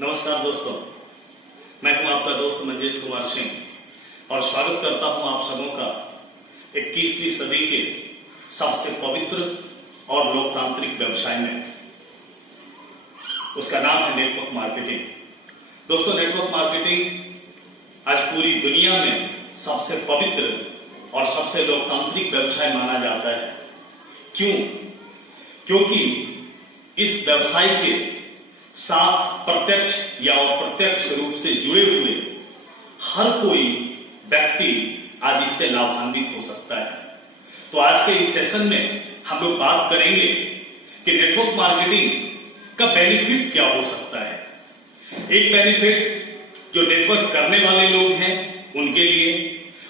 नमस्कार दोस्तों, मैं हूं आपका दोस्त मंजेश कुमार सिंह और स्वागत करता हूं आप सबों का 21वीं सदी के सबसे पवित्र और लोकतांत्रिक व्यवसाय में। उसका नाम है नेटवर्क मार्केटिंग। दोस्तों, नेटवर्क मार्केटिंग आज पूरी दुनिया में सबसे पवित्र और सबसे लोकतांत्रिक व्यवसाय माना जाता है। क्यों? क्योंकि इस व्यवसाय के साथ प्रत्यक्ष या अप्रत्यक्ष रूप से जुड़े हुए हर कोई व्यक्ति आज इससे लाभान्वित हो सकता है। तो आज के इस सेशन में हम लोग बात करेंगे कि नेटवर्क मार्केटिंग का बेनिफिट क्या हो सकता है। एक बेनिफिट जो नेटवर्क करने वाले लोग हैं उनके लिए,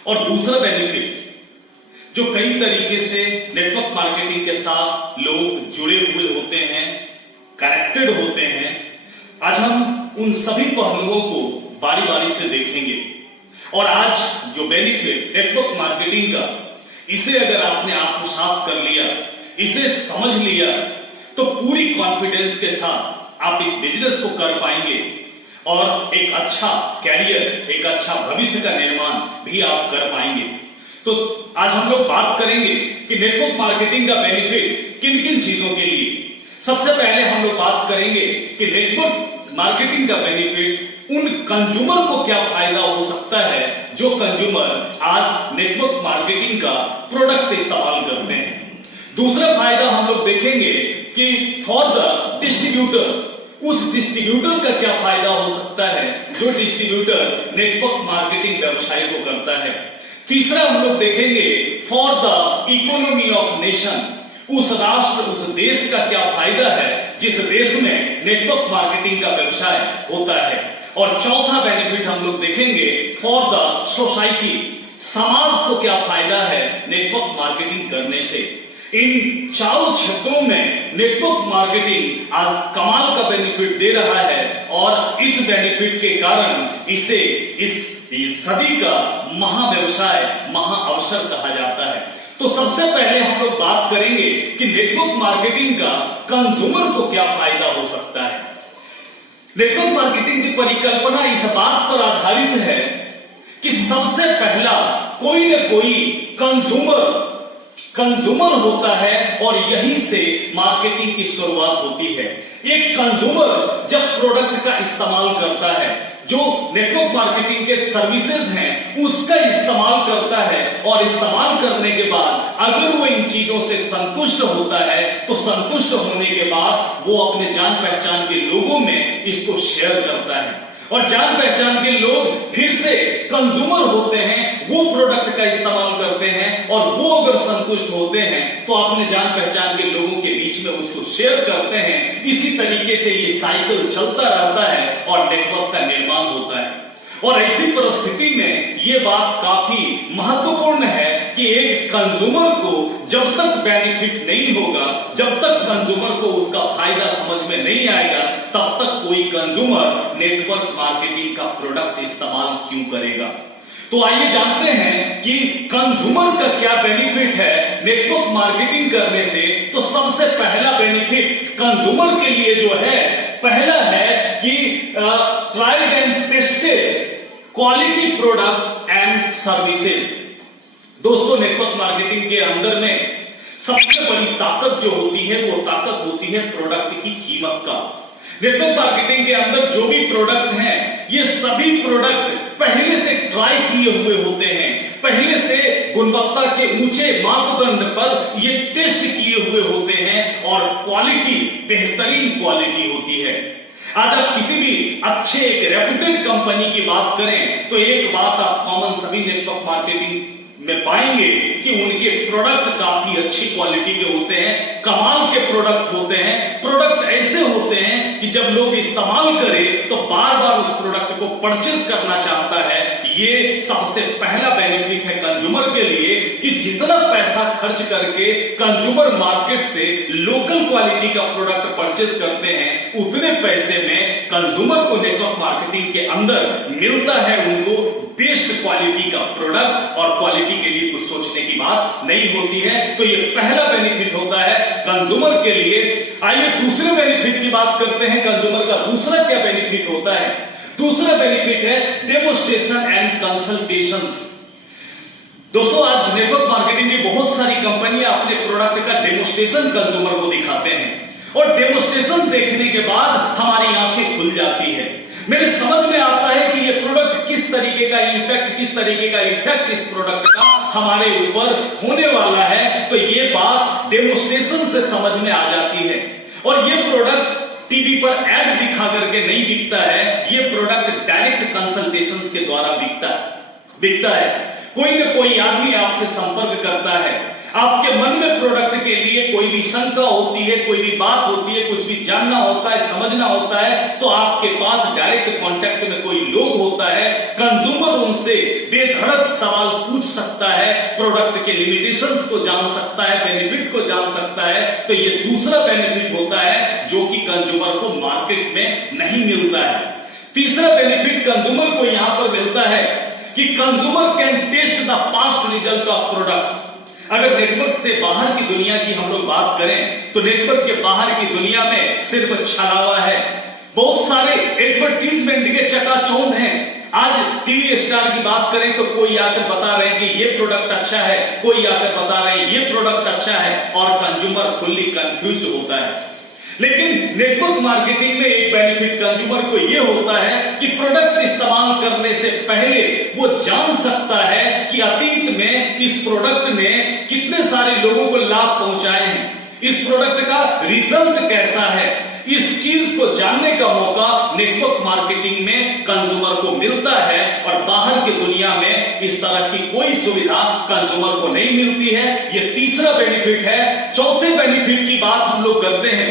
और दूसरा बेनिफिट जो कई तरीके से नेटवर्क मार्केटिंग के साथ लोग जुड़े हुए होते हैं, कनेक्टेड होते हैं। आज हम उन सभी पहलुओं को बारी बारी से देखेंगे। और आज जो बेनिफिट नेटवर्क मार्केटिंग का, इसे अगर आपने आत्मसात कर लिया, इसे समझ लिया, तो पूरी कॉन्फिडेंस के साथ आप इस बिजनेस को कर पाएंगे और एक अच्छा कैरियर, एक अच्छा भविष्य का निर्माण भी आप कर पाएंगे। तो आज हम लोग बात करेंगे कि नेटवर्क मार्केटिंग का बेनिफिट किन किन चीजों के लिए। सबसे पहले हम लोग बात करेंगे कि नेटवर्क मार्केटिंग का बेनिफिट उन कंज्यूमर को क्या फायदा हो सकता है जो कंज्यूमर आज नेटवर्क मार्केटिंग का प्रोडक्ट इस्तेमाल करते हैं। दूसरा फायदा हम लोग देखेंगे कि फॉर द डिस्ट्रीब्यूटर, उस डिस्ट्रीब्यूटर का क्या फायदा हो सकता है जो डिस्ट्रीब्यूटर नेटवर्क मार्केटिंग व्यवसाय को करता है। तीसरा हम लोग देखेंगे for the economy of nation, उस राष्ट्र, उस देश का क्या फायदा है जिस देश में नेटवर्क मार्केटिंग का व्यवसाय होता है। और चौथा बेनिफिट हम लोग देखेंगे फॉर द सोसाइटी, समाज को क्या फायदा है नेटवर्क मार्केटिंग करने से। इन चारों क्षेत्रों में नेटवर्क मार्केटिंग आज कमाल का बेनिफिट दे रहा है और इस बेनिफिट के कारण इसे इस सदी का महाव्यवसाय, महाअवसर कहा जाता है। तो सबसे पहले हम लोग बात करेंगे कि नेटवर्क मार्केटिंग का कंज्यूमर को क्या फायदा हो सकता है। नेटवर्क मार्केटिंग की परिकल्पना इस बात पर आधारित है कि सबसे पहला कोई न कोई कंज्यूमर होता है और यहीं से मार्केटिंग की शुरुआत होती है। एक कंज्यूमर जब प्रोडक्ट का इस्तेमाल करता है, जो नेटवर्क मार्केटिंग के सर्विसेज हैं उसका इस्तेमाल करता है, और इस्तेमाल करने के बाद अगर वो इन चीजों से संतुष्ट होता है तो संतुष्ट होने के बाद वो अपने जान पहचान के लोगों में इसको शेयर करता है, और जान पहचान के लोग फिर से कंज्यूमर होते हैं, वो प्रोडक्ट का इस्तेमाल करते हैं, और वो अगर संतुष्ट होते हैं तो अपने जान पहचान के लोगों के बीच में उसको शेयर करते हैं। इसी तरीके से ये साइकिल चलता रहता है और नेटवर्क का निर्माण होता है। और ऐसी परिस्थिति में ये बात काफी महत्वपूर्ण है कि एक कंज्यूमर को जब तक बेनिफिट नहीं होगा, जब तक कंज्यूमर को उसका फायदा समझ में नहीं आएगा, तब तक कोई कंज्यूमर नेटवर्क मार्केटिंग का प्रोडक्ट इस्तेमाल क्यों करेगा। तो आइए जानते हैं कि कंज्यूमर का क्या बेनिफिट है नेटवर्क मार्केटिंग करने से। तो सबसे पहला बेनिफिट कंज्यूमर के लिए जो है, पहला है कि tried and tested quality product and services. दोस्तों, नेटवर्क मार्केटिंग के अंदर में सबसे बड़ी ताकत जो होती है वो ताकत होती है प्रोडक्ट की कीमत का। नेटवर्क मार्केटिंग के अंदर जो भी प्रोडक्ट हैं, ये सभी प्रोडक्ट पहले से ट्राई किए हुए होते हैं, पहले से गुणवत्ता के ऊंचे मापदंड पर ये टेस्ट किए हुए होते हैं और क्वालिटी बेहतरीन क्वालिटी होती है। आज आप किसी भी अच्छे एक रेप्यूटेड कंपनी की बात करें तो एक बात आप कॉमन सभी नेटवर्क मार्केटिंग में पाएंगे कि उनके प्रोडक्ट काफी अच्छी क्वालिटी के होते हैं, कमाल के प्रोडक्ट होते हैं। प्रोडक्ट ऐसे होते हैं कि जब लोग इस्तेमाल करें तो बार बार उस प्रोडक्ट को परचेज करना चाहता है। ये सबसे पहला बेनिफिट है कंज्यूमर के लिए कि जितना पैसा खर्च करके कंज्यूमर मार्केट से लोकल क्वालिटी का प्रोडक्ट परचेज करते हैं, उतने पैसे में कंज्यूमर को नेटवर्क मार्केटिंग के अंदर मिलता है उनको बेस्ट क्वालिटी का प्रोडक्ट, और क्वालिटी के लिए कुछ सोचने की बात नहीं होती है। तो ये पहला बेनिफिट होता है कंज्यूमर के लिए। आइए दूसरे बेनिफिट की बात करते हैं। कंज्यूमर का दूसरा क्या बेनिफिट होता है? दूसरा बेनिफिट है डेमोस्ट्रेशन एंड कंसल्टेशंस। दोस्तों, आज नेटवर्क मार्केटिंग की बहुत सारी कंपनियां अपने प्रोडक्ट का डेमोस्ट्रेशन कंज्यूमर को दिखाते हैं और डेमोस्ट्रेशन देखने के बाद हमारी आंखें खुल जाती है। मेरे समझ में आता है कि ये प्रोडक्ट किस तरीके का इंपैक्ट, किस तरीके का इफेक्ट इस प्रोडक्ट का हमारे ऊपर होने वाला है। तो ये बात डेमोस्ट्रेशन से समझ में आ जाती है। और ये प्रोडक्ट टीवी पर एड दिखा करके नहीं बिकता है, ये प्रोडक्ट डायरेक्ट कंसल्टेशंस के द्वारा बिकता है। कोई न कोई आदमी आपसे संपर्क करता है, आपके मन में प्रोडक्ट के लिए कोई भी शंका होती है, कोई भी बात होती है, कुछ भी जानना होता है, समझना होता है, तो आपके पास डायरेक्ट कांटेक्ट में कोई लोग होता है। कंज्यूमर उनसे बेधड़क सवाल पूछ सकता है, प्रोडक्ट के लिमिटेशंस को जान सकता है, बेनिफिट को जान सकता है। तो ये दूसरा बेनिफिट होता है जो कि कंज्यूमर को मार्केट में नहीं मिलता है। तीसरा बेनिफिट कंज्यूमर को यहां पर मिलता है कि consumer can test the past result of product. अगर नेटवर्क से बाहर की दुनिया की हम लोग बात करें तो नेटवर्क के बाहर की दुनिया में सिर्फ छलावा है, बहुत सारे एडवर्टीजमेंट के चकाचौंध हैं। आज टीवी स्टार की बात करें तो कोई आकर बता रहे हैं कि ये प्रोडक्ट अच्छा है, कोई आकर बता रहे हैं ये प्रोडक्ट अच्छा है, और कंज्यूमर फुल्ली कंफ्यूज्ड होता है। लेकिन नेटवर्क मार्केटिंग में एक बेनिफिट कंज्यूमर को यह होता है कि प्रोडक्ट इस्तेमाल करने से पहले वो जान सकता है कि अतीत में इस प्रोडक्ट ने कितने सारे लोगों को लाभ पहुंचाए हैं, इस प्रोडक्ट का रिजल्ट कैसा है। इस चीज को जानने का मौका नेटवर्क मार्केटिंग में कंज्यूमर को मिलता है और बाहर की दुनिया में इस तरह की कोई सुविधा कंज्यूमर को नहीं मिलती है। यह तीसरा बेनिफिट है। चौथे बेनिफिट की बात हम लोग करते हैं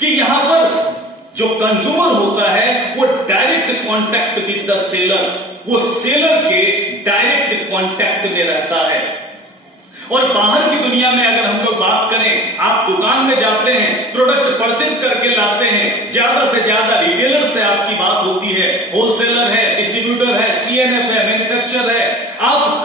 कि यहां पर जो कंज्यूमर होता है वो direct contact with the seller, वो सेलर के डायरेक्ट कांटेक्ट में रहता है। और बाहर की दुनिया में अगर हम लोग बात करें, आप दुकान में जाते हैं, प्रोडक्ट परचेज करके लाते हैं, ज्यादा से ज्यादा रिटेलर से आपकी बात होती है, होलसेलर है, डिस्ट्रीब्यूटर है, सीएनएफ है, मैन्युफैक्चरर है। आप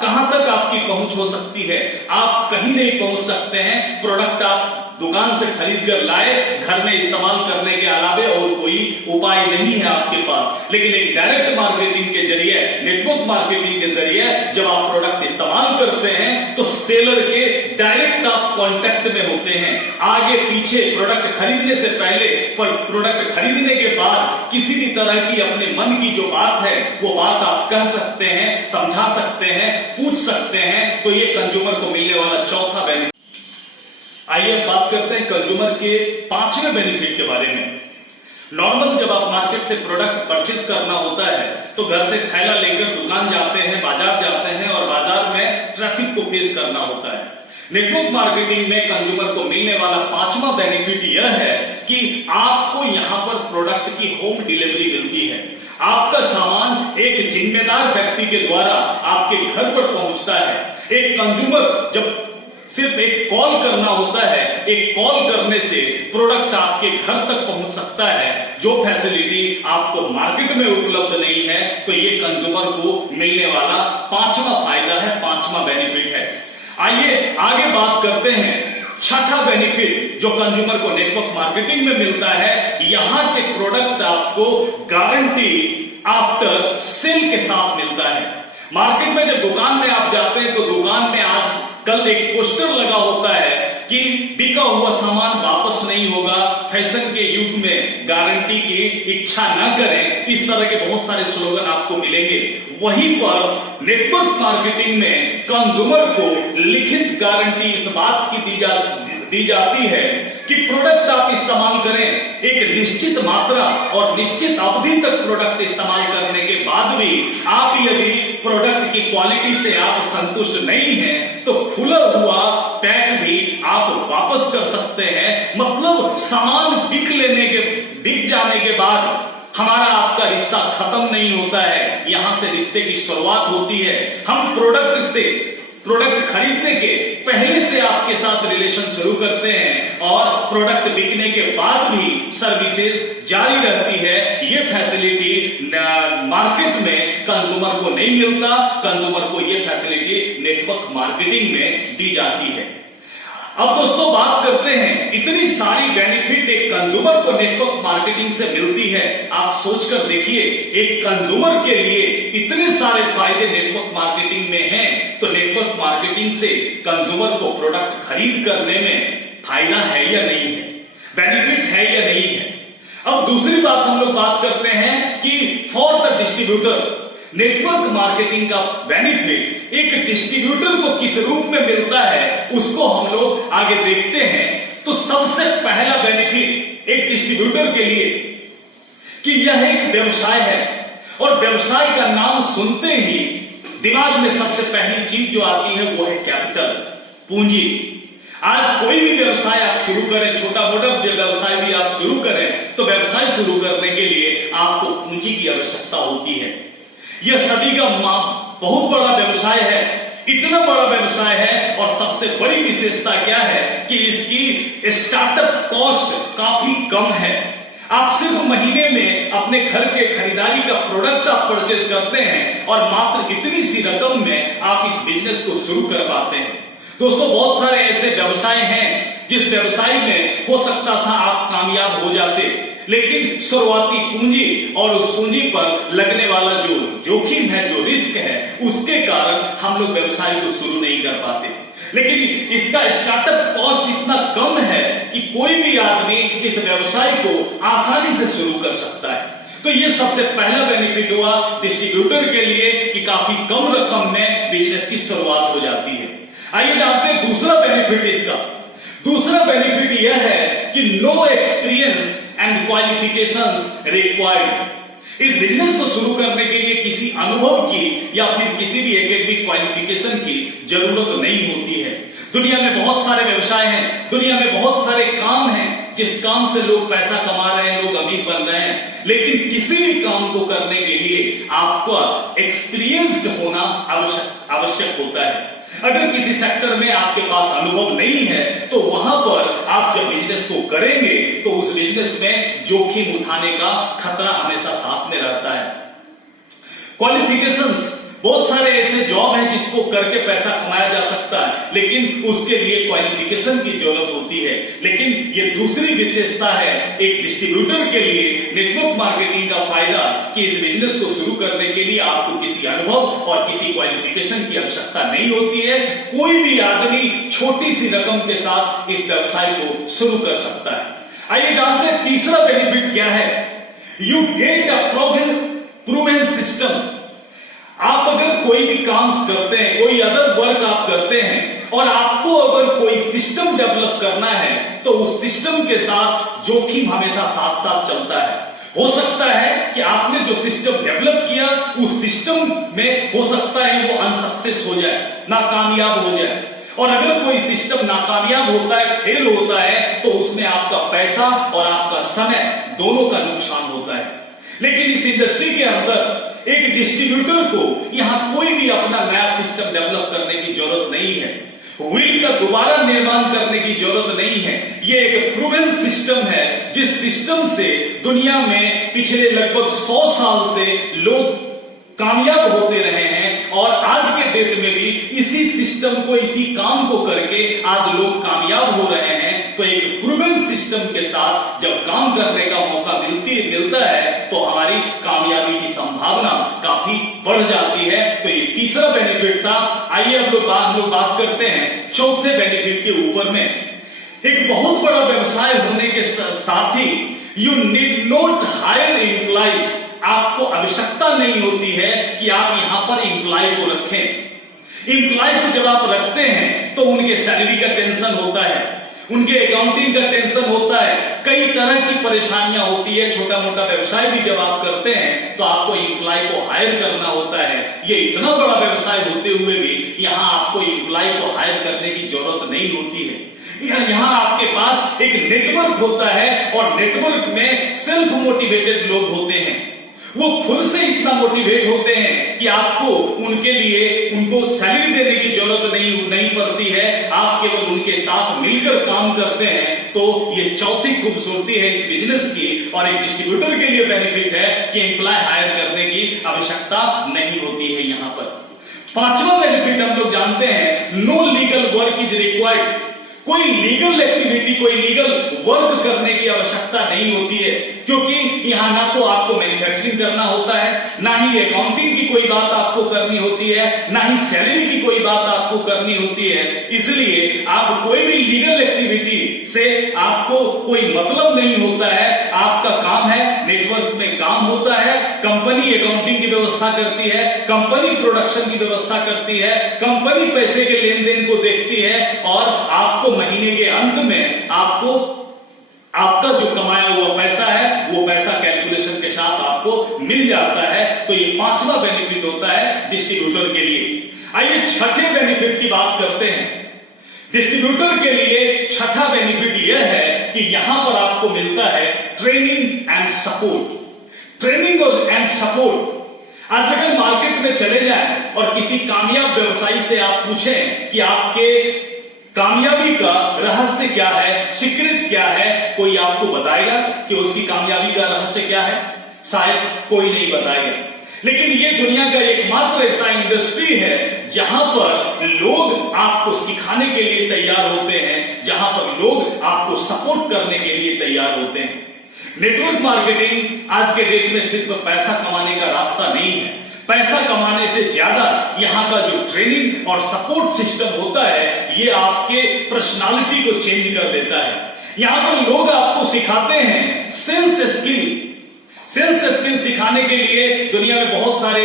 कहां तक आपकी पहुंच हो सकती है? आप कहीं नहीं पहुंच सकते हैं। प्रोडक्ट आप दुकान से खरीद कर लाए, घर में इस्तेमाल करने के अलावे और कोई उपाय नहीं है आपके पास। लेकिन एक डायरेक्ट मार्केटिंग के जरिए, नेटवर्क मार्केटिंग के जरिए जब आप प्रोडक्ट इस्तेमाल करते हैं तो सेलर के डायरेक्ट आप कांटेक्ट में होते हैं। आगे पीछे प्रोडक्ट खरीदने से पहले, पर प्रोडक्ट खरीदने के बाद किसी भी तरह की अपने मन की जो बात है वो बात आप कह सकते हैं, समझा सकते हैं, पूछ सकते हैं। तो ये कंज्यूमर को मिलने वाला चौथा बेनिफिट। आइए अब बात करते हैं कंज्यूमर के पांचवें बेनिफिट के बारे में। नॉर्मल जब आप मार्केट से प्रोडक्ट परचेज करना होता है तो घर से थैला लेकर दुकान जाते हैं, बाजार जाते हैं और बाजार में ट्रैफिक को फेस करना होता है। नेटवर्क मार्केटिंग में कंज्यूमर को मिलने वाला पांचवा बेनिफिट यह है कि आपको यहां पर प्रोडक्ट की होम डिलीवरी मिलती है। आपका सामान एक जिम्मेदार व्यक्ति के द्वारा आपके घर पर पहुंचता है। एक कंज्यूमर जब सिर्फ एक कॉल करना होता है, एक कॉल करने से प्रोडक्ट आपके घर तक पहुंच सकता है, जो फैसिलिटी आपको मार्केट में उपलब्ध नहीं है। तो ये कंज्यूमर को मिलने वाला पांचवा फायदा है, पांचवा बेनिफिट है। आइए आगे बात करते हैं छठा बेनिफिट जो कंज्यूमर को नेटवर्क मार्केटिंग में मिलता है। यहां के प्रोडक्ट आपको गारंटी आफ्टर सेल के साथ मिलता है। मार्केट में जब दुकान में आप जाते हैं तो दुकान में आज कल एक पोस्टर लगा होता है कि बिका हुआ सामान वापस नहीं होगा, फैशन के युग में गारंटी की इच्छा न करें, इस तरह के बहुत सारे स्लोगन आपको मिलेंगे। वहीं पर नेटवर्क मार्केटिंग में कंज्यूमर को लिखित गारंटी इस बात की दी जाती है कि प्रोडक्ट आप इस्तेमाल करें, एक निश्चित मात्रा और निश्चित अवधि तक प्रोडक्ट इस्तेमाल करने के बाद भी आप यदि प्रोडक्ट की क्वालिटी से आप संतुष्ट नहीं हैं तो खुला हुआ पैक भी आप वापस कर सकते हैं। मतलब सामान बिक जाने के बाद हमारा आपका रिश्ता खत्म नहीं होता है, यहां से रिश्ते की शुरुआत होती है। हम प्रोडक्ट खरीदने के पहले से आपके साथ रिलेशन शुरू करते हैं और प्रोडक्ट बिकने के बाद भी सर्विसेज जारी रहती है। ये फैसिलिटी मार्केट में कंज्यूमर को नहीं मिलता, कंज्यूमर को ये फैसिलिटी नेटवर्क मार्केटिंग में दी जाती है। अब दोस्तों बात करते हैं, इतनी सारी बेनिफिट एक कंज्यूमर को नेटवर्क मार्केटिंग से मिलती है। आप सोचकर देखिए, एक कंज्यूमर के लिए इतने सारे फायदे नेटवर्क मार्केटिंग में हैं, तो नेटवर्क मार्केटिंग से कंज्यूमर को प्रोडक्ट खरीद करने में फायदा है या नहीं है, बेनिफिट है या नहीं है। अब दूसरी बात हम लोग बात करते हैं कि for the distributor network marketing का बेनिफिट एक डिस्ट्रीब्यूटर को किस रूप में मिलता है, उसको हम लोग आगे देखते हैं। तो सबसे पहला बेनिफिट एक डिस्ट्रीब्यूटर के लिए कि यह एक व्यवसाय है, और व्यवसाय का नाम सुनते ही दिमाग में सबसे पहली चीज जो आती है वो है कैपिटल, पूंजी। आज कोई भी व्यवसाय आप शुरू करें, छोटा मोटा व्यवसाय भी आप शुरू करें, तो व्यवसाय शुरू करने के लिए आपको पूंजी की आवश्यकता होती है। यह सभी का बहुत बड़ा व्यवसाय है, इतना बड़ा व्यवसाय है, और सबसे बड़ी विशेषता क्या है कि इसकी स्टार्टअप कॉस्ट काफी कम है। आप सिर्फ महीने में अपने घर के खरीदारी का प्रोडक्ट आप परचेज करते हैं और मात्र इतनी सी रकम में आप इस बिजनेस को शुरू कर पाते हैं। दोस्तों बहुत सारे ऐसे व्यवसाय हैं जिस व्यवसाय में हो सकता था आप कामयाब हो जाते, लेकिन शुरुआती पूंजी और उस पूंजी पर लगने वाला जो जोखिम है, जो रिस्क है, उसके कारण हम लोग व्यवसाय को शुरू नहीं कर पाते। लेकिन इसका स्टार्टअप कॉस्ट इतना कम है कि कोई भी आदमी इस व्यवसाय को आसानी से शुरू कर सकता है। तो ये सबसे पहला बेनिफिट हुआ डिस्ट्रीब्यूटर के लिए कि काफी कम रकम में बिजनेस की शुरुआत हो जाती है। आइए जानते हैं दूसरा बेनिफिट इसका। दूसरा बेनिफिट यह है कि no experience and qualifications required. इस बिजनेस को शुरू करने के लिए किसी अनुभव की या फिर किसी भी एकेडमिक क्वालिफिकेशन की जरूरत नहीं होती है। दुनिया में बहुत सारे व्यवसाय हैं, दुनिया में बहुत सारे काम हैं जिस काम से लोग पैसा कमा रहे हैं, लोग अमीर बन रहे हैं, लेकिन किसी भी काम को करने के लिए आपको एक्सपीरियंस्ड होना आवश्यक होता है। अगर किसी सेक्टर में आपके पास अनुभव नहीं है तो वहां पर आप जब बिजनेस को करेंगे तो उस बिजनेस में जोखिम उठाने का खतरा हमेशा साथ में रहता है। क्वालिफिकेशंस, बहुत सारे ऐसे जॉब हैं जिसको करके पैसा कमाया जा सकता है, लेकिन उसके लिए क्वालिफिकेशन की जरूरत होती है। लेकिन ये दूसरी विशेषता है एक डिस्ट्रीब्यूटर के लिए नेटवर्क मार्केटिंग का फायदा कि इस बिजनेस को शुरू करने के लिए आपको किसी अनुभव और किसी क्वालिफिकेशन की आवश्यकता नहीं होती है। कोई भी आदमी छोटी सी रकम के साथ इस व्यवसाय को शुरू कर सकता है। आइए जानते हैं तीसरा बेनिफिट क्या है। You get a proven system. आप अगर कोई भी काम करते हैं, कोई अदर वर्क आप करते हैं और आपको अगर कोई सिस्टम डेवलप करना है तो उस सिस्टम के साथ जोखिम हमेशा साथ साथ चलता है। हो सकता है कि आपने जो सिस्टम डेवलप किया उस सिस्टम में हो सकता है वो अनसक्सेस हो जाए, नाकामयाब हो जाए, और अगर कोई सिस्टम नाकामयाब होता है, फेल होता है, तो उसमें आपका पैसा और आपका समय दोनों का नुकसान होता है। लेकिन इस इंडस्ट्री के अंदर एक डिस्ट्रीब्यूटर को यहां कोई भी अपना नया सिस्टम डेवलप करने की जरूरत नहीं है, व्हील का दोबारा निर्माण करने की जरूरत नहीं है। ये एक प्रूवन सिस्टम है जिस सिस्टम से दुनिया में पिछले लगभग 100 साल से लोग कामयाब होते रहे हैं, और आज के डेट में भी इसी सिस्टम को, इसी काम को करके आज लोग कामयाब हो रहे हैं। तो एक प्रूवन सिस्टम के साथ जब काम करने का मौका मिलता है तो हमारी कामयाबी की संभावना काफी बढ़ जाती है। तो ये तीसरा बेनिफिट था। आइए अब हम लोग बात करते हैं चौथे बेनिफिट के ऊपर में। एक बहुत बड़ा व्यवसाय होने के साथ ही you need not hire employees. आपको आवश्यकता नहीं होती है कि आप यहां पर एम्प्लॉय को रखें। एम्प्लॉय को जब आप रखते हैं तो उनके सैलरी का टेंशन होता है, उनके अकाउंटिंग का टेंशन होता है, कई तरह की परेशानियां होती है। छोटा मोटा व्यवसाय भी जब आप करते हैं तो आपको एम्प्लॉय को हायर करना होता है। ये इतना बड़ा व्यवसाय होते हुए भी यहां आपको एम्प्लॉय को हायर करने की जरूरत नहीं होती है। यहां आपके पास एक नेटवर्क होता है, और नेटवर्क में सेल्फ मोटिवेटेड लोग होते हैं। वो खुद से इतना मोटिवेट होते हैं कि आपको उनके लिए उनको सैलरी देने की जरूरत नहीं पड़ती है। आप केवल उनके साथ मिलकर काम करते हैं। तो ये चौथी खूबसूरती है इस बिजनेस की, और एक डिस्ट्रीब्यूटर के लिए बेनिफिट है कि एम्प्लॉय हायर करने की आवश्यकता नहीं होती है यहां पर। पांचवा बेनिफिट हम लोग जानते हैं, no legal work is required. कोई लीगल एक्टिविटी, कोई लीगल वर्क करने की आवश्यकता नहीं होती है, क्योंकि यहां ना तो आपको मैन्युफैक्चरिंग करना होता है, ना ही अकाउंटिंग की कोई बात आपको करनी होती है, ना ही सैलरी की कोई बात आपको करनी होती है। इसलिए आप कोई भी लीगल एक्टिविटी से आपको कोई मतलब नहीं होता है। आपका काम है, नेटवर्क में काम होता है, कंपनी अकाउंटिंग की व्यवस्था करती है, कंपनी प्रोडक्शन की व्यवस्था करती है, कंपनी पैसे के लेन देन को देखती है, और आपको महीने के अंत में आपको आपका जो कमाया हुआ पैसा है वो पैसा कैलकुलेशन के साथ आपको मिल जाता है। तो ये पांचवा बेनिफिट होता है डिस्ट्रीब्यूटर के लिए। आइए छठे बेनिफिट की बात करते हैं। डिस्ट्रीब्यूटर के लिए छठा बेनिफिट यह है कि यहां पर आपको मिलता है training and support. Training and support. आज अगर मार्केट में चले जाएं और किसी कामयाब व्यवसायी से आप पूछें कि आपके कामयाबी का रहस्य क्या है, सीक्रेट क्या है, कोई आपको बताएगा कि उसकी कामयाबी का रहस्य क्या है? शायद कोई नहीं बताएगा। लेकिन ये दुनिया का एकमात्र ऐसा इंडस्ट्री है जहां पर लोग आपको सिखाने के लिए तैयार होते हैं, जहां पर लोग आपको सपोर्ट करने के लिए तैयार होते हैं। नेटवर्क मार्केटिंग आज के डेट में सिर्फ पैसा कमाने का रास्ता नहीं है। पैसा कमाने से ज्यादा यहां का जो ट्रेनिंग और सपोर्ट सिस्टम होता है, ये आपके पर्सनालिटी को चेंज कर देता है। यहां पर लोग आपको सिखाते हैं सेल्स स्किल। सेल्स स्किल सिखाने के लिए दुनिया में बहुत सारे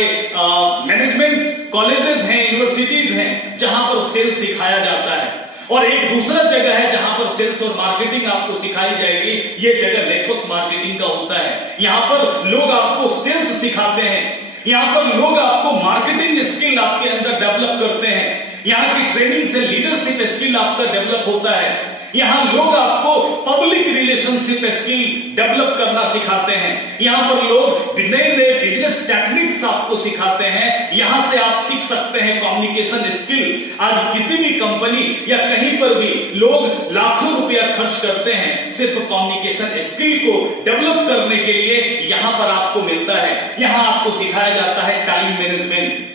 मैनेजमेंट कॉलेजेस हैं, यूनिवर्सिटीज हैं, जहां पर सेल्स सिखाया जाता है। और एक दूसरा जगह है जहां पर सेल्स और मार्केटिंग आपको सिखाई जाएगी, ये जगह नेटवर्क मार्केटिंग का होता है। यहां पर लोग आपको सेल्स सिखाते हैं, यहां पर लोग आपको मार्केटिंग स्किल आपके अंदर डेवलप करते हैं, यहां की ट्रेनिंग से लीडरशिप स्किल आपका डेवलप होता है, यहां लोग आपको पब्लिक रिलेशनशिप स्किल डेवलप करना सिखाते हैं, यहां पर लोग नए नए बिजनेस टेक्निक्स आपको सिखाते हैं। यहां से आप सीख सकते हैं कम्युनिकेशन स्किल। आज किसी भी कंपनी या कहीं पर भी लोग लाखों रुपया खर्च करते हैं सिर्फ कम्युनिकेशन स्किल को डेवलप करने के लिए। यहां पर आपको मिलता है, यहां आपको सिखाया जाता है टाइम मैनेजमेंट।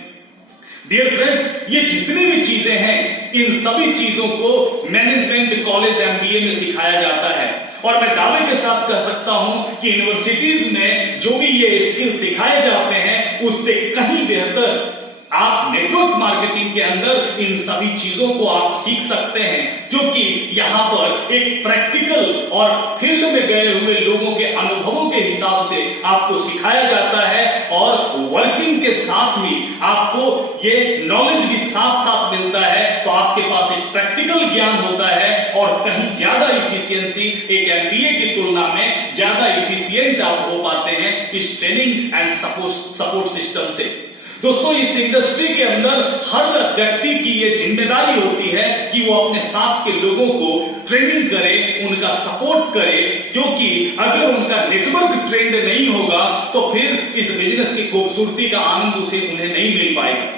डियर फ्रेंड्स, ये जितनी भी चीजें हैं, इन सभी चीजों को मैनेजमेंट कॉलेज एमबीए में सिखाया जाता है। और मैं दावे के साथ कह सकता हूं कि यूनिवर्सिटीज में जो भी ये स्किल सिखाए जाते हैं, उससे कहीं बेहतर आप नेटवर्क मार्केटिंग के अंदर इन सभी चीजों को आप सीख सकते हैं, क्योंकि यहां पर एक प्रैक्टिकल और फील्ड में गए हुए लोगों के अनुभवों के हिसाब से आपको सिखाया जाता है। और वर्किंग के साथ ही आपको ये नॉलेज भी साथ साथ मिलता है, तो आपके पास एक प्रैक्टिकल ज्ञान होता है और कहीं ज्यादा इफिशियंसी एक एमबीए की तुलना में ज्यादा इफिशियंट आप हो पाते हैं इस ट्रेनिंग एंड सपोर्ट सिस्टम से। दोस्तों, इस इंडस्ट्री के अंदर हर व्यक्ति की ये जिम्मेदारी होती है कि वो अपने साथ के लोगों को ट्रेनिंग करे, उनका सपोर्ट करे, क्योंकि अगर उनका नेटवर्क ट्रेंड नहीं होगा तो फिर इस बिजनेस की खूबसूरती का आनंद उसे उन्हें नहीं मिल पाएगा।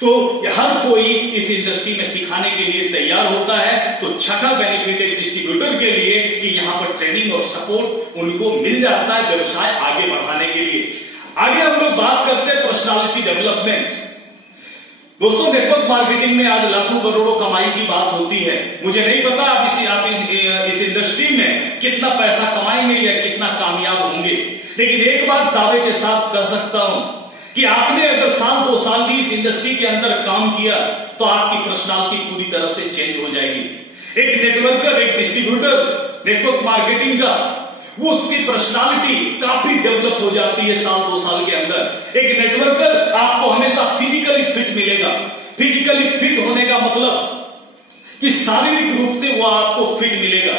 तो हर कोई इस इंडस्ट्री में सिखाने के लिए तैयार होता है। तो छठा बेनिफिट है डिस्ट्रीब्यूटर के लिए कि यहां पर ट्रेनिंग और सपोर्ट उनको मिल जाता है व्यवसाय आगे बढ़ाने के लिए। आगे हम लोग बात करते हैं पर्सनालिटी डेवलपमेंट। दोस्तों, नेटवर्क मार्केटिंग में आज लाखों करोड़ों कमाई की बात होती है। मुझे नहीं पता आप इस इंडस्ट्री में कितना पैसा कमाएंगे या कितना कामयाब होंगे, लेकिन एक बात दावे के साथ कह सकता हूं कि आपने अगर साल 2 साल भी इस इंडस्ट्री के अंदर काम किया तो आपकी पर्सनालिटी पूरी तरह से चेंज हो जाएगी। एक नेटवर्कर, एक डिस्ट्रीब्यूटर नेटवर्क मार्केटिंग का, वो उसकी पर्सनालिटी काफी डेवलप हो जाती है साल 2 साल के अंदर। एक नेटवर्कर आपको हमेशा फिजिकली फिट मिलेगा। फिजिकली फिट होने का मतलब कि शारीरिक रूप से वो आपको फिट मिलेगा।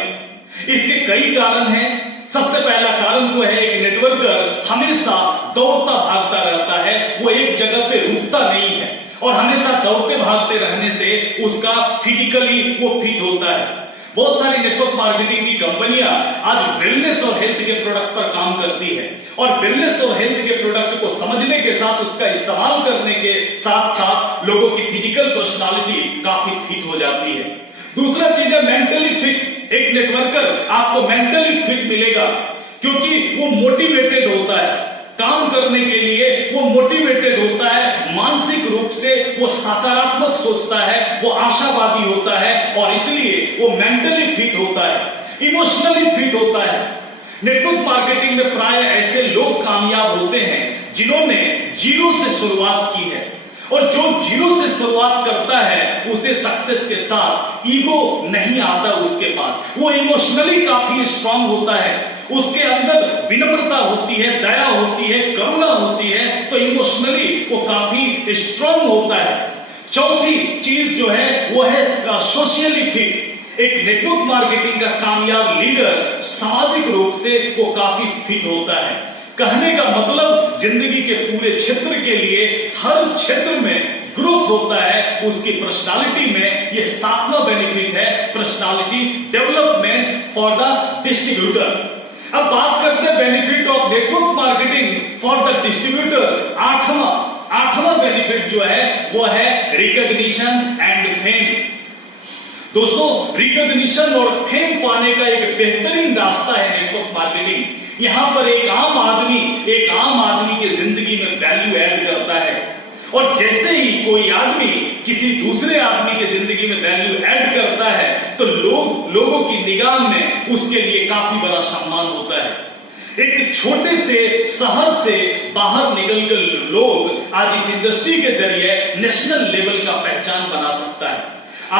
इसके कई कारण हैं। सबसे पहला कारण तो है एक नेटवर्कर हमेशा दौड़ता भागता रहता है, वो एक जगह पे रुकता नहीं है, और हमेशा दौड़ते भागते रहने से उसका फिजिकली वो फिट होता है। बहुत सारी नेटवर्क मार्केटिंग की कंपनियां आज वेलनेस और हेल्थ के प्रोडक्ट पर काम करती है, और वेलनेस और हेल्थ के प्रोडक्ट को समझने के साथ उसका इस्तेमाल करने के साथ साथ लोगों की फिजिकल पर्सनालिटी काफी फिट हो जाती है। दूसरा चीज है मेंटली फिट। एक नेटवर्कर आपको मेंटली फिट मिलेगा, क्योंकि वो मोटिवेटेड होता है काम करने के लिए, वो मोटिवेटेड होता है, मानसिक रूप से वो सकारात्मक सोचता है, वो आशावादी होता है और इसलिए वो मेंटली फिट होता है, इमोशनली फिट होता है। नेटवर्क मार्केटिंग में प्राय ऐसे लोग कामयाब होते हैं जिन्होंने जीरो से शुरुआत की है, और जो जीरो से शुरुआत करता है उसे सक्सेस के साथ ईगो नहीं आता उसके पास। वो इमोशनली काफी स्ट्रांग होता है, उसके अंदर विनम्रता होती है, दया होती है, करुणा होती है, तो इमोशनली वो काफी स्ट्रांग होता है। चौथी चीज जो है वो है सोशली फिट। एक नेटवर्क मार्केटिंग का कामयाब लीडर सामाजिक रूप से वो काफी फिट होता है। कहने का मतलब जिंदगी के पूरे क्षेत्र के लिए हर क्षेत्र में ग्रोथ होता है उसकी पर्सनालिटी में। ये सातवां बेनिफिट है, personality development for the distributor. अब बात करते हैं benefit of network marketing for the distributor. आठवां बेनिफिट जो है वो है रिकॉग्निशन एंड फेम। दोस्तों, रिकॉग्निशन और फेम पाने का एक बेहतरीन रास्ता है नेटवर्क मार्केटिंग। यहां पर एक आम आदमी की जिंदगी में वैल्यू ऐड करता है, और जैसे ही कोई आदमी किसी दूसरे आदमी की जिंदगी में वैल्यू ऐड करता है तो लोगों की निगाह में उसके लिए काफी बड़ा सम्मान होता है। एक छोटे से शहर से बाहर निकलकर लोग आज इस इंडस्ट्री के जरिए नेशनल लेवल का पहचान बना सकता है।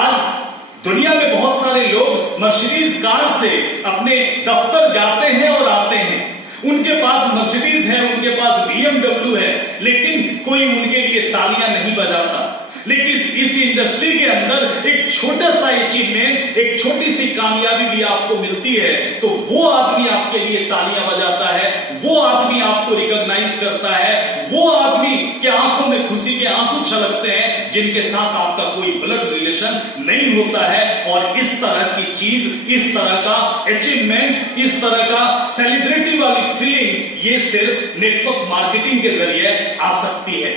आज दुनिया में बहुत सारे लोग मर्सिडीज कार से अपने दफ्तर जाते हैं और आते हैं, उनके पास मर्सिडीज है, उनके पास BMW है, लेकिन कोई उनके लिए तालियां नहीं बजाता। लेकिन इस इंडस्ट्री के अंदर एक छोटा सा अचीवमेंट, एक छोटी सी कामयाबी भी आपको मिलती है तो वो आदमी आपके लिए तालियां बजाता है, वो आदमी आपको रिकॉग्नाइज करता है, वो आदमी के आंखों में खुशी के आंसू छलकते हैं जिनके साथ आपका कोई ब्लड रिलेशन नहीं होता है। और इस तरह की चीज, इस तरह का अचीवमेंट, इस तरह का सेलिब्रिटी वाली फीलिंग ये सिर्फ नेटवर्क मार्केटिंग के जरिए आ सकती है।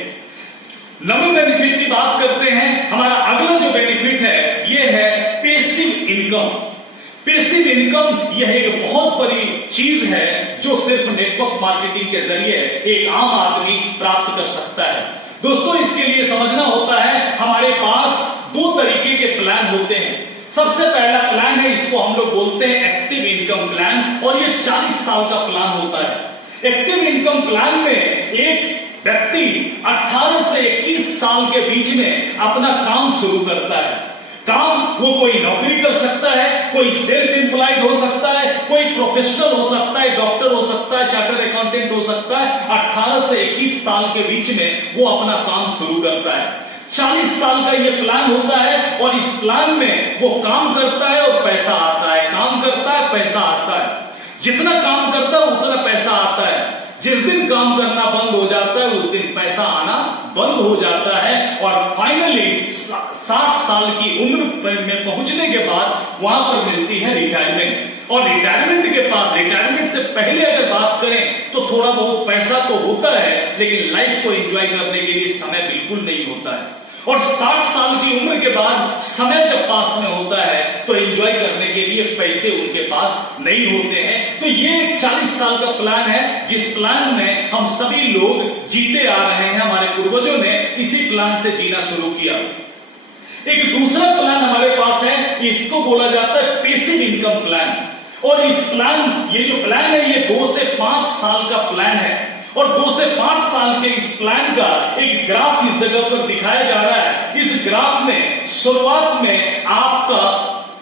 नवे बेनिफिट की बात करते हैं। हमारा अगला जो बेनिफिट है ये है पैसिव इनकम। पैसिव इनकम यह एक बहुत बड़ी चीज है जो सिर्फ नेटवर्क मार्केटिंग के जरिए एक आम आदमी प्राप्त कर सकता है। दोस्तों, इसके लिए समझना होता है हमारे पास दो तरीके के प्लान होते हैं। सबसे पहला प्लान है, इसको हम लोग बोलते हैं एक्टिव इनकम प्लान, और ये 40 साल का प्लान होता है। एक्टिव इनकम प्लान में एक व्यक्ति 18 से 21 साल के बीच में अपना काम शुरू करता है। काम वो कोई नौकरी कर सकता है, कोई सेल्फ एम्प्लॉयड हो सकता है, कोई प्रोफेशनल हो सकता है, डॉक्टर हो सकता है, चार्टर्ड अकाउंटेंट हो सकता है। 18 से 21 साल के बीच में वो अपना काम शुरू करता है। 40 साल का ये प्लान होता है और इस प्लान में वो काम करता है और पैसा आता है, काम करता है, पैसा आता है। जितना काम करता है उतना पैसा आता है। जिस दिन काम करना बंद हो जाता है उस दिन पैसा आना बंद हो जाता है, और फाइनली 60 साल की उम्र में पहुंचने के बाद वहां पर मिलती है रिटायरमेंट। और रिटायरमेंट के बाद, रिटायरमेंट से पहले अगर बात करें तो थोड़ा बहुत पैसा तो होता है, लेकिन लाइफ को एंजॉय करने के लिए समय बिल्कुल नहीं होता है। और 60 साल की उम्र के बाद समय जब पास में होता है तो एंजॉय करने के लिए पैसे उनके पास नहीं होते हैं। तो ये 40 साल का प्लान है जिस प्लान में हम सभी लोग जीते आ रहे हैं। हमारे पूर्वजों ने इसी प्लान से जीना शुरू किया। एक दूसरा प्लान हमारे पास है, इसको बोला जाता है पैसिव इनकम प्लान। और इस प्लान, ये जो प्लान है ये 2 से 5 साल का प्लान है, और 2 से 5 साल के इस प्लान का एक ग्राफ इस जगह पर दिखाया जा रहा है। इस ग्राफ में शुरुआत में आपका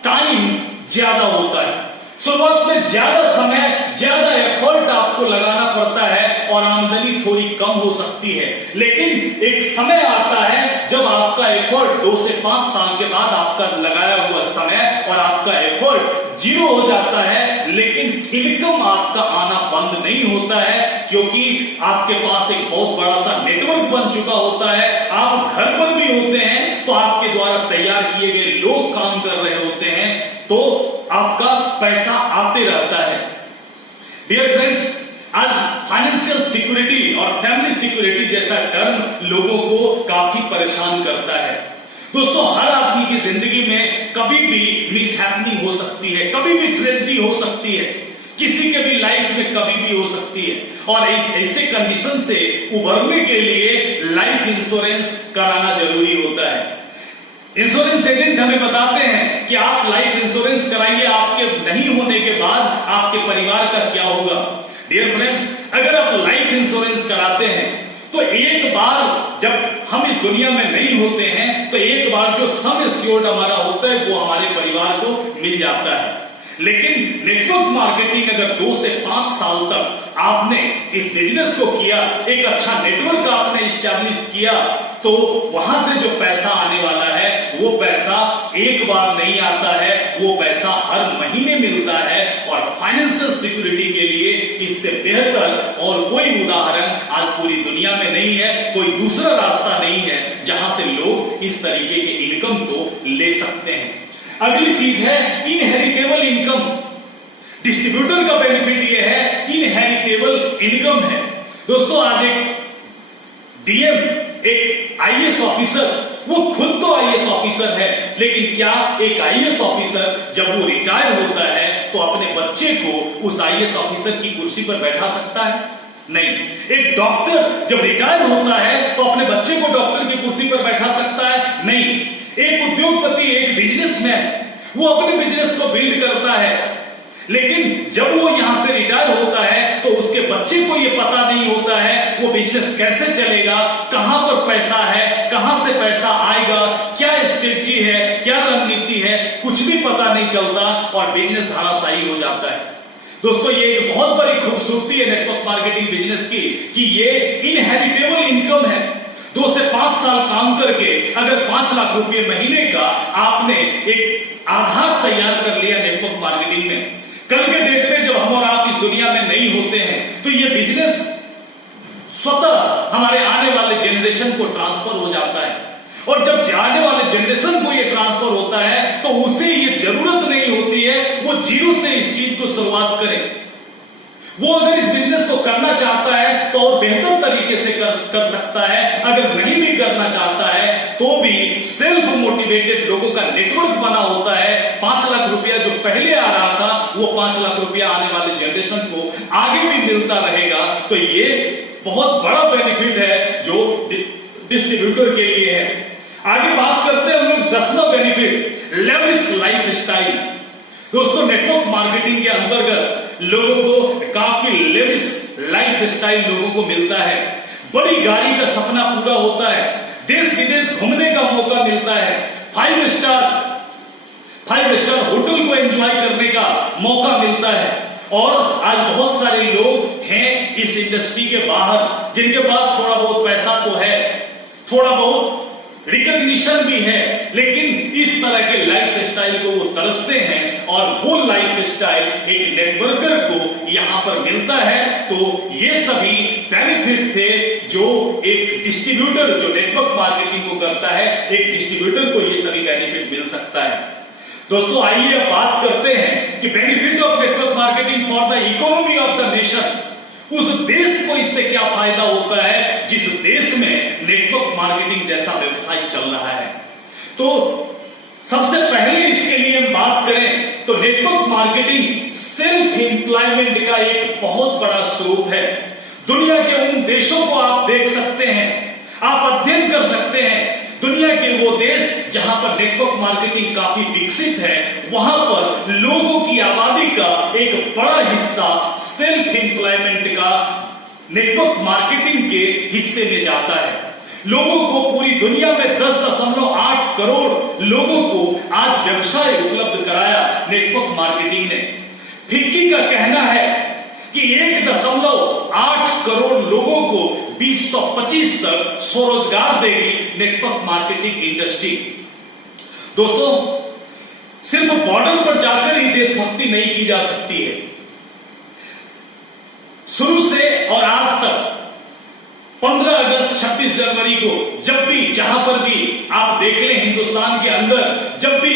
टाइम ज्यादा होता है, शुरुआत में ज्यादा समय, ज्यादा एफर्ट आपको लगाना पड़ता है और आमदनी थोड़ी कम हो सकती है। लेकिन एक समय आता है जब आपका एफर्ट 2 से 5 साल के बाद आपका लगाया हुआ समय और आपका एफर्ट जीरो हो जाता है, लेकिन इनकम आपका आना बंद नहीं होता है, क्योंकि आपके पास एक बहुत बड़ा सा नेटवर्क बन चुका होता है। आप घर पर भी होते हैं तो आपके द्वारा तैयार किए गए लोग काम कर रहे होते हैं, तो आपका पैसा आते रहता है। डियर फ्रेंड्स, आज फाइनेंशियल सिक्योरिटी और फैमिली सिक्योरिटी जैसा टर्म लोगों को काफी परेशान करता है। दोस्तों, हर आदमी की जिंदगी में कभी भी मिसहैपनिंग हो सकती है, कभी भी ट्रेजेडी हो सकती है, किसी के भी लाइफ में कभी भी हो सकती है। और इस ऐसे कंडीशन से उबरने के लिए लाइफ इंश्योरेंस कराना जरूरी होता है। इंश्योरेंस एजेंट हमें बताते हैं कि आप लाइफ इंश्योरेंस कराइए, आपके नहीं होने के बाद आपके परिवार का क्या होगा। डियर फ्रेंड्स, अगर आप लाइफ इंश्योरेंस कराते हैं तो एक बार जब हम इस दुनिया में नहीं होते हैं तो एक बार जो सम एश्योर्ड हमारा होता है वो हमारे परिवार को मिल जाता है। लेकिन नेटवर्क मार्केटिंग अगर 2 से 5 साल तक आपने इस बिजनेस को किया, एक अच्छा नेटवर्क आपने इस्टेब्लिश किया, तो वहां से जो पैसा आने वाला है वो पैसा एक बार नहीं आता है, वो पैसा हर महीने मिलता है। और फाइनेंशियल सिक्योरिटी के लिए इससे बेहतर और कोई उदाहरण आज पूरी दुनिया में नहीं है, कोई दूसरा रास्ता नहीं है जहां से लोग इस तरीके के इनकम को ले सकते हैं। अगली चीज है इनहेरिटेबल इनकम। डिस्ट्रीब्यूटर का बेनिफिट यह है इनहेरिटेबल इनकम है। दोस्तों, आज एक डीएम, एक आईएएस ऑफिसर, वो खुद तो आईएएस ऑफिसर है, लेकिन क्या एक आईएएस ऑफिसर जब वो रिटायर होता है तो अपने बच्चे को उस आईएएस ऑफिसर की कुर्सी पर बैठा सकता है? नहीं। एक डॉक्टर जब रिटायर होता है तो अपने बच्चे को डॉक्टर की कुर्सी पर बैठा सकता है? नहीं। एक उद्योगपति, एक बिजनेसमैन, वो अपने बिजनेस को बिल्ड करता है, लेकिन जब वो यहां से रिटायर होता है तो उसके बच्चे को ये पता नहीं होता है वो बिजनेस कैसे चलेगा, कहां पर पैसा है, कहां से पैसा आएगा, क्या स्ट्रेटजी है, क्या रणनीति है, कुछ भी पता नहीं चलता और बिजनेस धराशायी हो जाता है। दोस्तों, ये एक बहुत बड़ी खूबसूरती है नेटवर्क मार्केटिंग बिजनेस की कि ये इनहेरिटेबल इनकम है। 2 से 5 साल काम करके अगर 5 लाख रुपए महीने का आपने एक आधार तैयार कर लिया नेटवर्क मार्केटिंग में, कल के डेट में जब हम और आप इस दुनिया में नहीं होते हैं तो ये बिजनेस स्वतः हमारे आने वाले जनरेशन को ट्रांसफर हो जाता है। और जब आने वाले जनरेशन को ये ट्रांसफर होता है तो उसे ये जरूरत नहीं होती है वो जीरो से इस चीज को शुरुआत करे। वो अगर इस बिजनेस को करना चाहता है तो और बेहतर तरीके से कर सकता है, अगर नहीं भी करना चाहता है तो भी सेल्फ मोटिवेटेड लोगों का नेटवर्क बना होता है। 5 लाख रुपया जो पहले आ रहा था वो 5 लाख रुपया आने वाले जनरेशन को आगे भी मिलता रहेगा। तो ये बहुत बड़ा बेनिफिट है जो डिस्ट्रीब्यूटर के लिए है। आगे बात करते हैं हम लोग 10वां बेनिफिट, लेविश लाइफ स्टाइल। दोस्तों, नेटवर्क मार्केटिंग के अंतर्गत लोगों को काफी लेविश लाइफ स्टाइल लोगों को मिलता है। बड़ी गाड़ी का सपना पूरा होता है, देश विदेश घूमने का मौका मिलता है, 5 स्टार होटल को एंजॉय करने का मौका मिलता है। और आज बहुत सारे लोग हैं इस इंडस्ट्री के बाहर जिनके पास थोड़ा बहुत पैसा तो है, थोड़ा बहुत रिकॉग्निशन भी है, लेकिन इस तरह के लाइफ स्टाइल को वो तरसते हैं और वो लाइफ स्टाइल एक नेटवर्कर को यहां पर मिलता है। तो ये सभी बेनिफिट थे जो एक डिस्ट्रीब्यूटर जो नेटवर्क मार्केटिंग को करता है, एक डिस्ट्रीब्यूटर को ये सभी बेनिफिट मिल सकता है। दोस्तों, आइए अब बात करते हैं कि benefit of network marketing for the economy of the nation. उस देश को इससे क्या फायदा होता है जिस देश में नेटवर्क मार्केटिंग जैसा व्यवसाय चल रहा है। तो सबसे पहले इसके लिए हम बात करें तो नेटवर्क मार्केटिंग सेल्फ एम्प्लॉयमेंट का एक बहुत बड़ा स्रोत है। दुनिया के उन देशों को आप देख सकते हैं, आप अध्ययन कर सकते हैं। दुनिया के वो देश जहां पर नेटवर्क मार्केटिंग काफी विकसित है, वहां पर लोगों की आबादी का एक बड़ा हिस्सा सेल्फ एम्प्लॉयमेंट का नेटवर्क मार्केटिंग के हिस्से में जाता है। लोगों को पूरी दुनिया में 10.8 करोड़ लोगों को आज व्यवसाय उपलब्ध कराया नेटवर्क मार्केटिंग ने। फिक्की का कहना है कि 1.8 करोड़ लोगों को 2025 तक स्वरोजगार देगी नेटवर्क मार्केटिंग इंडस्ट्री। दोस्तों, सिर्फ बॉर्डर पर जाकर ही देशभक्ति नहीं की जा सकती है। शुरू से और आज तक 15 अगस्त 26 जनवरी को जब भी जहां पर भी आप देख लें हिंदुस्तान के अंदर, जब भी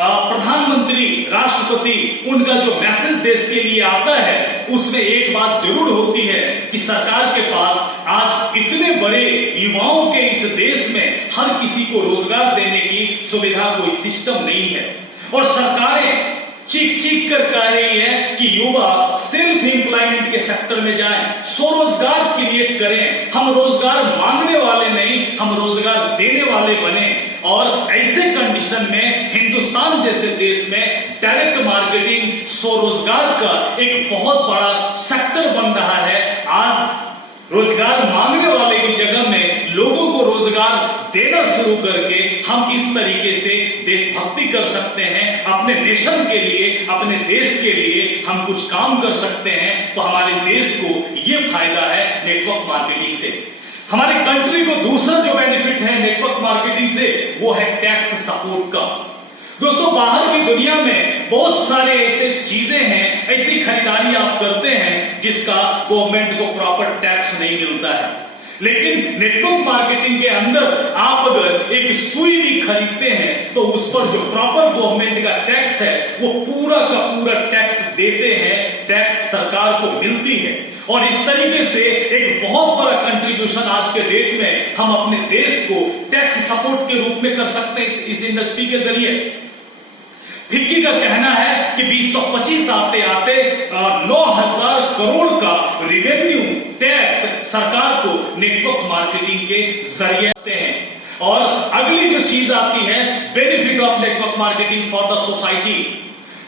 प्रधानमंत्री, राष्ट्रपति उनका जो मैसेज देश के लिए आता है उसमें एक बात जरूर होती है कि सरकार के पास आज इतने बड़े युवाओं के इस देश में हर किसी को रोजगार देने की सुविधा, कोई सिस्टम नहीं है। और सरकारें चीख चीख कर कह रही है कि युवा सेल्फ एम्प्लॉयमेंट के सेक्टर में जाएं, स्वरोजगार क्रिएट करें। हम रोजगार मांगने वाले नहीं, हम रोजगार देने वाले बने। और ऐसे कंडीशन में हिंदुस्तान जैसे देश में डायरेक्ट मार्केटिंग स्वरोजगार का एक बहुत बड़ा सेक्टर बन रहा है। आज रोजगार मांगने वाले की जगह में लोगों को रोजगार देना शुरू करके हम इस तरीके से देशभक्ति कर सकते हैं, अपने नेशन के लिए, अपने देश के लिए हम कुछ काम कर सकते हैं। तो हमारे देश को यह फायदा है नेटवर्क मार्केटिंग से। हमारे कंट्री को दूसरा जो बेनिफिट है नेटवर्क मार्केटिंग से, वो है टैक्स सपोर्ट का। दोस्तों, बाहर की दुनिया में बहुत सारे ऐसे चीजें हैं, ऐसी खरीदारी आप करते हैं जिसका गवर्नमेंट को प्रॉपर टैक्स नहीं मिलता है। लेकिन नेटवर्क मार्केटिंग के अंदर आप अगर एक सुई भी खरीदते हैं तो उस पर जो प्रॉपर गवर्नमेंट का टैक्स है वो पूरा का पूरा टैक्स देते हैं, टैक्स सरकार को मिलती है। और इस तरीके से एक बहुत बड़ा कंट्रीब्यूशन आज के डेट में हम अपने देश को टैक्स सपोर्ट के रूप में कर सकते हैं इस इंडस्ट्री के जरिए। फिक्की का कहना है कि 2025 आते आते 9,000 करोड़ का रेवेन्यू टैक्स सरकार को नेटवर्क मार्केटिंग के जरिए आते हैं। और अगली जो चीज आती है benefit of network marketing for the society.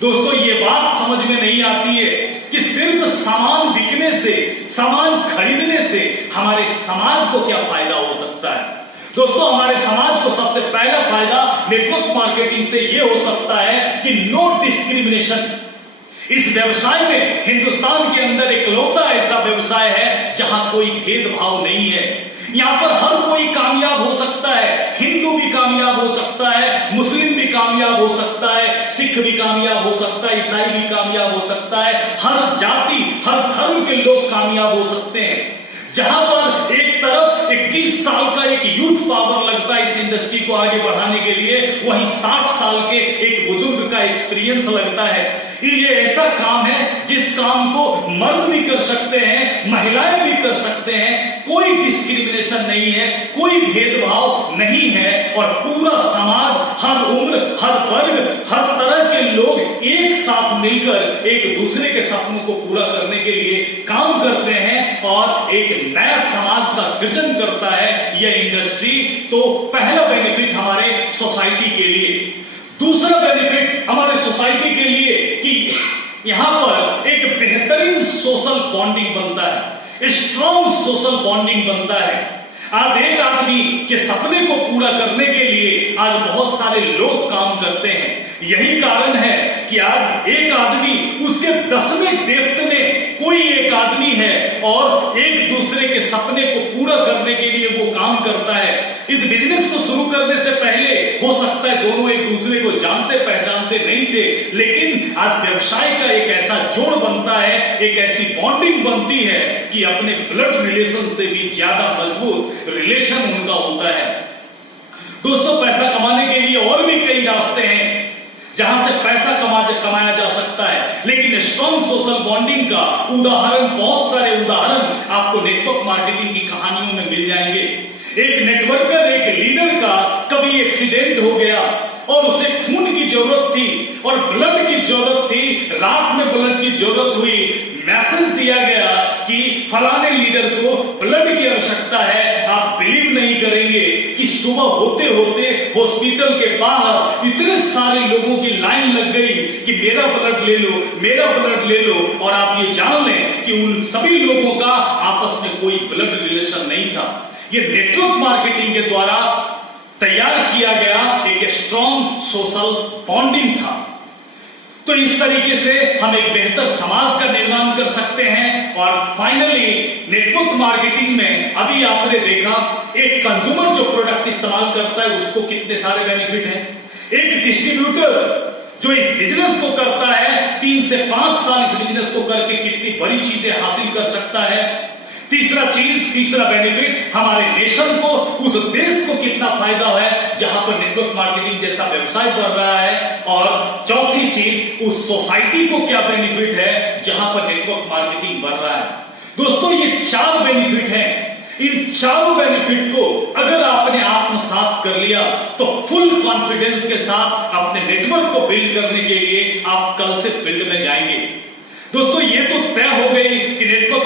दोस्तों, ये बात समझ में नहीं आती है कि सिर्फ सामान बिकने से, सामान खरीदने से हमारे समाज को क्या फायदा हो सकता है। दोस्तों, हमारे समाज को सबसे पहला फायदा नेटवर्क मार्केटिंग से यह हो सकता है कि नो डिस्क्रिमिनेशन। इस व्यवसाय में हिंदुस्तान के अंदर इकलौता ऐसा व्यवसाय है जहां कोई भेदभाव नहीं है। यहां पर हर कोई कामयाब हो सकता है, हिंदू भी कामयाब हो सकता है, मुस्लिम भी कामयाब हो सकता है, सिख भी कामयाब हो सकता है, ईसाई भी कामयाब हो सकता है। हर जाति, हर धर्म के लोग कामयाब हो सकते हैं। जहां पर एक तरफ 21 साल का एक यूथ पावर लगता है इस इंडस्ट्री को आगे बढ़ाने के लिए, वहीं 60 साल के एक बुजुर्ग का एक्सपीरियंस लगता है। ये ऐसा काम है जिस काम को मर्द भी कर सकते हैं, महिलाएं भी कर सकते हैं। कोई डिस्क्रिमिनेशन नहीं है, कोई भेदभाव नहीं है और पूरा समाज, हर उम्र, हर वर्ग, हर तरह के लोग एक साथ मिलकर एक दूसरे के सपनों को पूरा करने के लिए काम करते हैं और एक नया समाज का सृजन करता है यह इंडस्ट्री। तो पहला बेनिफिट हमारे सोसाइटी के लिए। दूसरा बेनिफिट हमारे सोसाइटी के लिए कि यहां पर एक बेहतरीन सोशल बॉन्डिंग बनता है, स्ट्रॉन्ग सोशल बॉन्डिंग बनता है। आज एक आदमी के सपने को पूरा करने के लिए आज बहुत सारे लोग काम करते हैं। यही कारण है कि आज एक आदमी, उसके 10वें डेप्थ में कोई एक आदमी है और एक दूसरे के सपने को पूरा करने के लिए वो काम करता है। इस बिजनेस को शुरू करने से पहले हो सकता है दोनों एक दूसरे को जानते पहचानते नहीं थे, लेकिन आज व्यवसाय का एक ऐसा जोड़ बनता है, एक ऐसी बॉन्डिंग बनती है कि अपने ब्लड रिलेशन से भी ज्यादा मजबूत रिलेशन उनका होता है। दोस्तों, पैसा कमाने के लिए और भी कई रास्ते हैं जहां से पैसा कमाया जा सकता है, लेकिन स्ट्रॉन्ग सोशल बॉन्डिंग का उदाहरण, बहुत सारे उदाहरण आपको नेटवर्क मार्केटिंग की कहानियों में मिल जाएंगे। एक नेटवर्कर, एक लीडर का कभी एक्सीडेंट हो गया और उसे खून की जरूरत थी और ब्लड की जरूरत थी, रात में ब्लड की जरूरत हुई। मैसेज दिया गया कि फलाने लीडर को ब्लड की आवश्यकता है। आप बिलीव नहीं करेंगे कि सुबह होते होते हॉस्पिटल के बाहर इतने सारे लोगों की लाइन लग गई कि मेरा ब्लड ले लो, मेरा ब्लड ले लो। और आप ये जान लें कि उन सभी लोगों का आपस में कोई ब्लड रिलेशन नहीं था। ये नेटवर्क मार्केटिंग के द्वारा तैयार किया गया एक स्ट्रॉन्ग सोशल बॉन्डिंग था। तो इस तरीके से हम एक बेहतर समाज का निर्माण कर सकते हैं। और फाइनली नेटवर्क मार्केटिंग में अभी आपने देखा एक कंज्यूमर जो प्रोडक्ट इस्तेमाल करता है उसको कितने सारे बेनिफिट हैं। एक डिस्ट्रीब्यूटर जो इस बिजनेस को करता है 3 से 5 साल इस बिजनेस को करके कितनी बड़ी चीजें हासिल कर सकता है। तीसरा बेनिफिट हमारे नेशन को, उस देश को कितना फायदा है जहां पर नेटवर्क मार्केटिंग जैसा व्यवसाय बढ़ रहा है। और चौथी चीज, उस सोसाइटी को क्या बेनिफिट है जहां पर नेटवर्क मार्केटिंग बढ़ रहा है। दोस्तों, ये 4 बेनिफिट हैं। इन चारों बेनिफिट को अगर आपने आत्मसात कर लिया तो फुल कॉन्फिडेंस के साथ अपने नेटवर्क को बिल्ड करने के लिए आप कल से फील्ड में जाएंगे। दोस्तों, ये तो तय हो गई कि नेटवर्क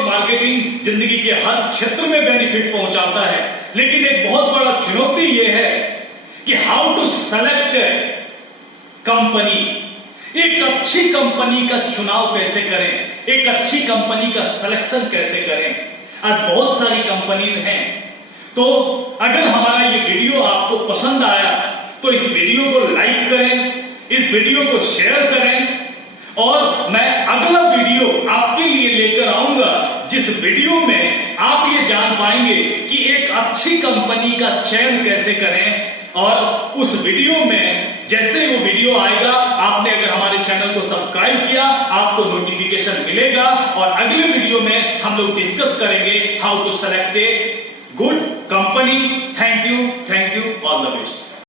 जिंदगी के हर क्षेत्र में बेनिफिट पहुंचाता है, लेकिन एक बहुत बड़ा चुनौती यह है कि हाउ टू सेलेक्ट कंपनी, एक अच्छी कंपनी का चुनाव कैसे करें, एक अच्छी कंपनी का सिलेक्शन कैसे करें। आज बहुत सारी कंपनीज हैं, तो अगर हमारा ये वीडियो आपको पसंद आया तो इस वीडियो को लाइक करें, इस वीडियो को शेयर करें, और मैं अगला वीडियो आपके लिए लेकर आऊंगा जिस वीडियो में आप ये जान पाएंगे कि एक अच्छी कंपनी का चयन कैसे करें। और उस वीडियो में जैसे वो वीडियो आएगा, आपने अगर हमारे चैनल को सब्सक्राइब किया, आपको नोटिफिकेशन मिलेगा और अगले वीडियो में हम लोग डिस्कस करेंगे how to select a good company. Thank you, all the best.